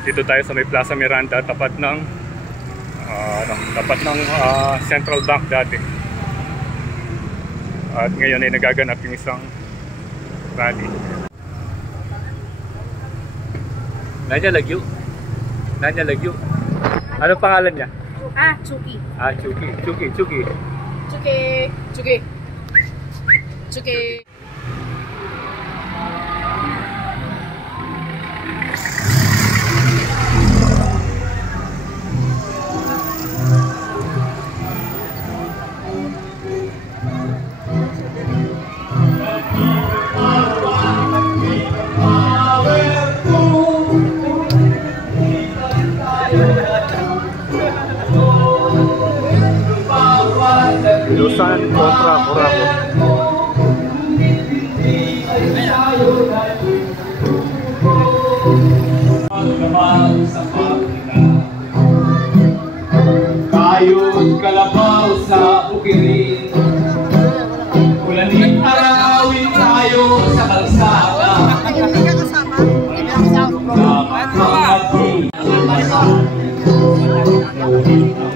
Dito tayo sa may Plaza Miranda, tapat ng Central Bank dati. At ngayon ay nagaganap yung isang rally. Nanya Lagyo. Nanya Lagyo. Ano pangalan niya? Chuki. Chuki. Chuki. Chuki. Chuki. Chuki. Lusan kontra Curaçao. Kayod kalabaw sa bukirin, ulanin arawin tayo sa kalsada.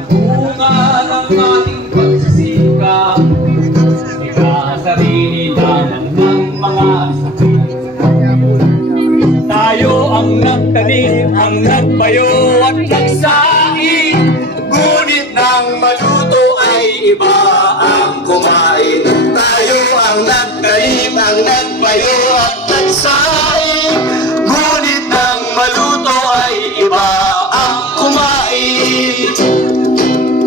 Bunga ng ating pagsisikap, ikasarili naman ng mga sakit. Tayo ang nagtanim, ang nagbayo at nagsaing, ngunit nang maluto ay iba ang kumain. Tayo ang nagtanim, ang nagbayo at nagsaing, ngunit nang maluto ay iba ang kumain.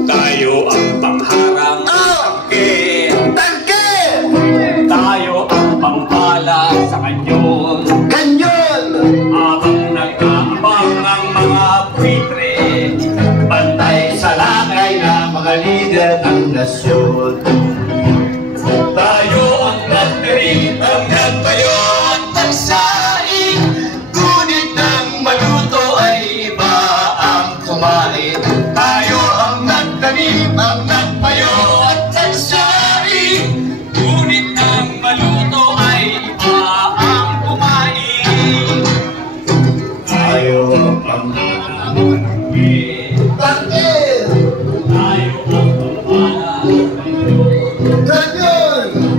Tayo ang pangharang tangke. Tayo ang pangpala sa kanyon. Habang nag-aabang ang mga buitre, bantay sa lakay na mga lider ng nasyon. Tayo ang nagtanim, ang nagbayo at nagsaing, ngunit nang maluto ay iba ang kumain. Tayo ang nagtanim, ang nagbayo at nagsaing, ngunit nang maluto ay iba ang kumain. Tayo ang pangangangangangin, tayo ang pangpala,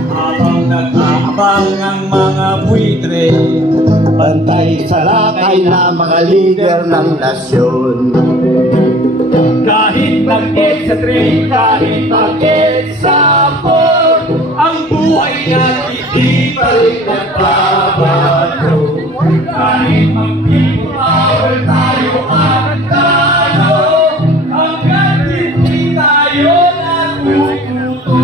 habang nag-aabang ang mga buitre, bantay sa lakay na mga lider ng nasyon. Kahit mag-et sa tree, kahit mag-et sa port, ang buhay natin di pa rin nagbabago. Kahit mag-people power tayo ang talo, hanggang hindi tayo natututo.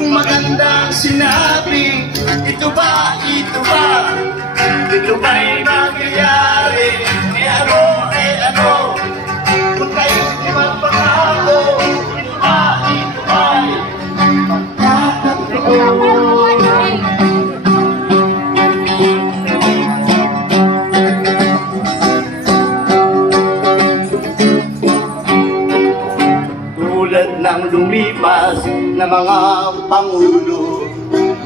Kung magandang sinabi, ito ba, ito ba'y mangyayari? Ano, kung kayo di magpapako, ito ba'y magkakatotoo? Ng lumipas na mga pangulo,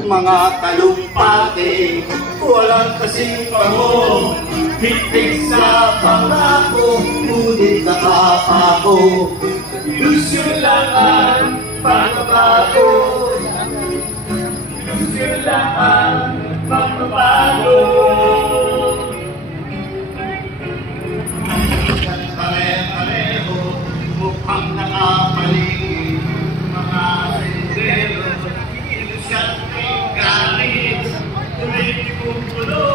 mga talumpati, walang kasing pango, Hitik sa pangako, ngunit nakapako. Ilusyon lang ang pagbabago. Ilusyon lang ang pagbabago. Pare-pareho, mukhang nakapaligid. Mga sendero, ilusyon kay galit. Tuloy-tibong tulo.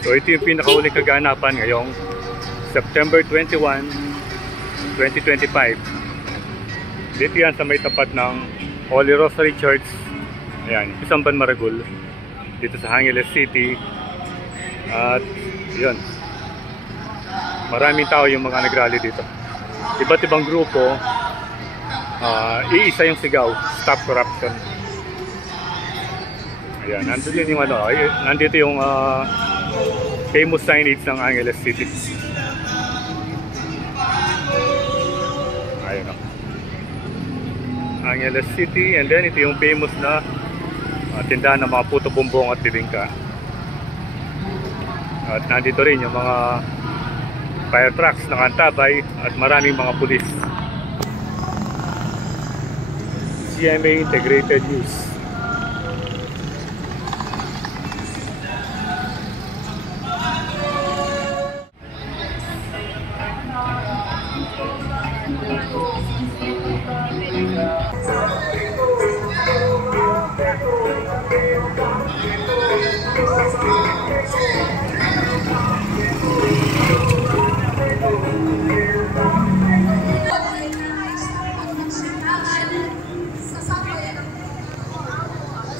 So ito yung pinakauling kaganapan ngayong September 21, 2025. Dito yan sa may tapat ng Holy Rosary Church. Ayan, Isamban Maragul. Dito sa Angeles City. At yun, maraming tao yung mga nagrally dito. Iba't ibang grupo. Iisa yung sigaw, Stop Corruption. Ayan, nandito yung ano, nandito yung famous signage ng Angeles City. Ayun o. Angeles City, and then ito yung famous na tindahan ng mga puto bumbong at bibingka. At nandito rin yung mga fire trucks na kantabay at maraming mga pulis. CMA Integrated News.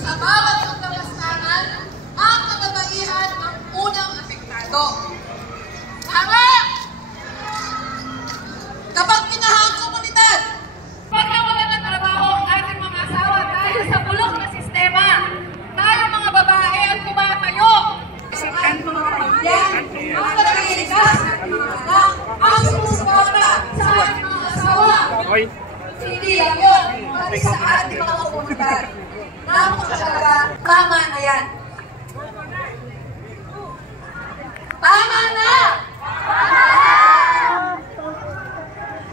Sa bawat pagkakastangan, ang kababaihan ang unang apektado. Tama! Kapag pinahang komunidad, pag nawalan ng trabaho ang ating mga asawa dahil sa bulok na sistema, tayo mga babae ang tumatayo. Ang mga pamilya, ang nagkakiligas at mga anak, ang sumusuporta sa ating mga asawa. Hindi lang yun, pati sa ating mga komunidad. Napakalaga, tama na yan. Tama na!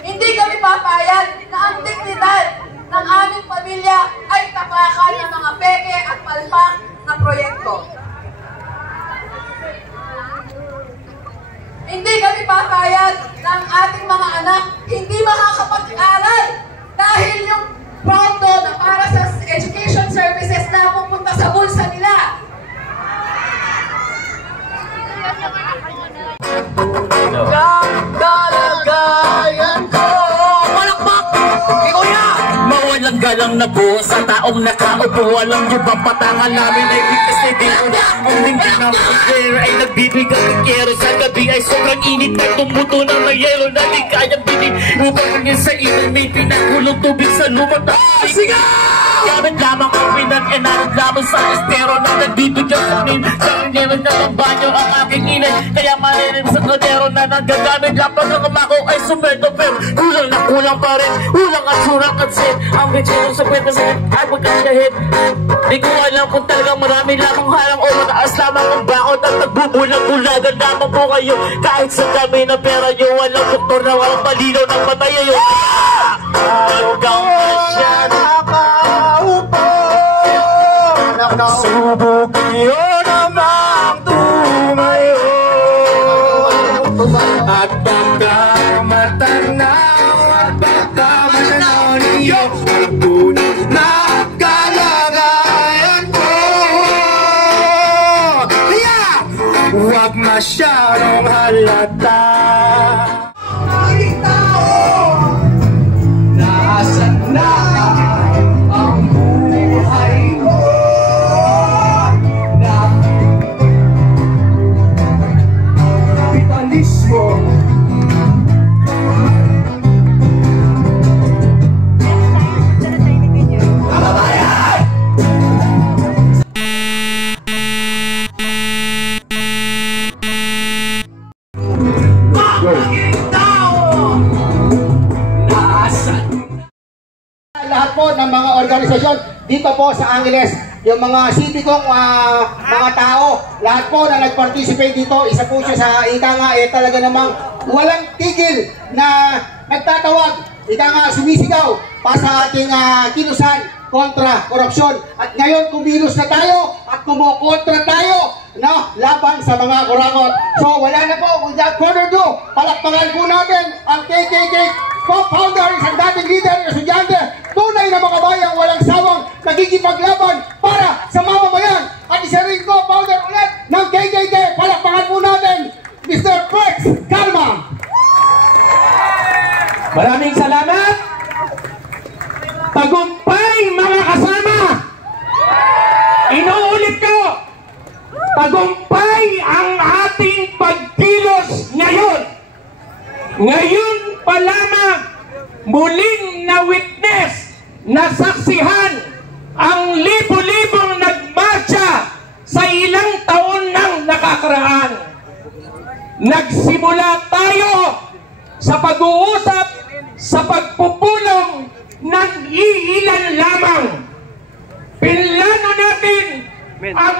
Hindi kami papayag na ang dignidad ng aming pamilya ay tapakan ng mga peke at palpak na proyekto. Hindi kami papayag na ang ating mga anak hindi makakapag-aral dahil yung pondo na para sa education services na pupunta sa bulsa nila. Kalagayan ko, Malakpak! Ikuya! Mawalang galang na buo sa taong nakaupo. Alam niyo ba patangan namin ay bigkas na dito. Ang lingkid ng air ay nagbibigay ng kero. Sa gabi ay sobrang init na tumuto ng yelo na di kayang binin. Upang hanggang sa inay may pinakulong tubig sa lumang na sigaw! Gamit lamang ang pinag-enarod lamang sa estero na nandito dyan sa amin. Sa kanyang ng banyo ang aking inay. Kaya marinig sa kodero na nagagamit lapag ang kamako ay sumerdo. Pero kulang na kulang pa rin. Ulang at surang at sin. Ang bitsinong sa kwenta sa ay pagkakahit. Di ko alam kung talagang marami lamang halang o mataas lamang ang bakot at nagbubulag-bulagan lamang po kayo. Kahit sa dami ng pera nyo, walang doktor na walang malinaw ng matay nyo. Hanggang masyado subok nyo namang tumayo. At baka matanaw at baka matanaw ninyo ang tunay na kalagayan ko. Kaya huwag masyadong halata. mga tao, naasan na ang buhay ko. po ng mga organisasyon dito po sa Angeles. Yung mga sitikong mga tao, lahat po na nag-participate dito, isa po siya sa ika nga talaga namang walang tigil na nagtatawag, ika nga sumisigaw pa sa ating kilusan kontra korupsyon. At ngayon kumilos na tayo at kumukontra tayo, no, laban sa mga kurakot. So wala na po, without further ado, palakpakan po natin ang KKK co-founder, isang dating leader ng estudyante, tunay na mga bayang walang sawang nagkikipaglaban para sa mamamayan. At isa rin co-founder ulit ng KKK, palakpakan po natin, Mr. Fritz Kalma. Maraming salamat. Tagumpay mga kasama. Inuulit ko, tagumpay ang ating pagkilos ngayon. Ngayon pa lamang muling na-witness, nasaksihan ang libo-libong nagmarcha sa ilang taon ng nakakaraan. Nagsimula tayo sa pag-uusap, sa pagpupulong ng iilan lamang. Pinlano natin ang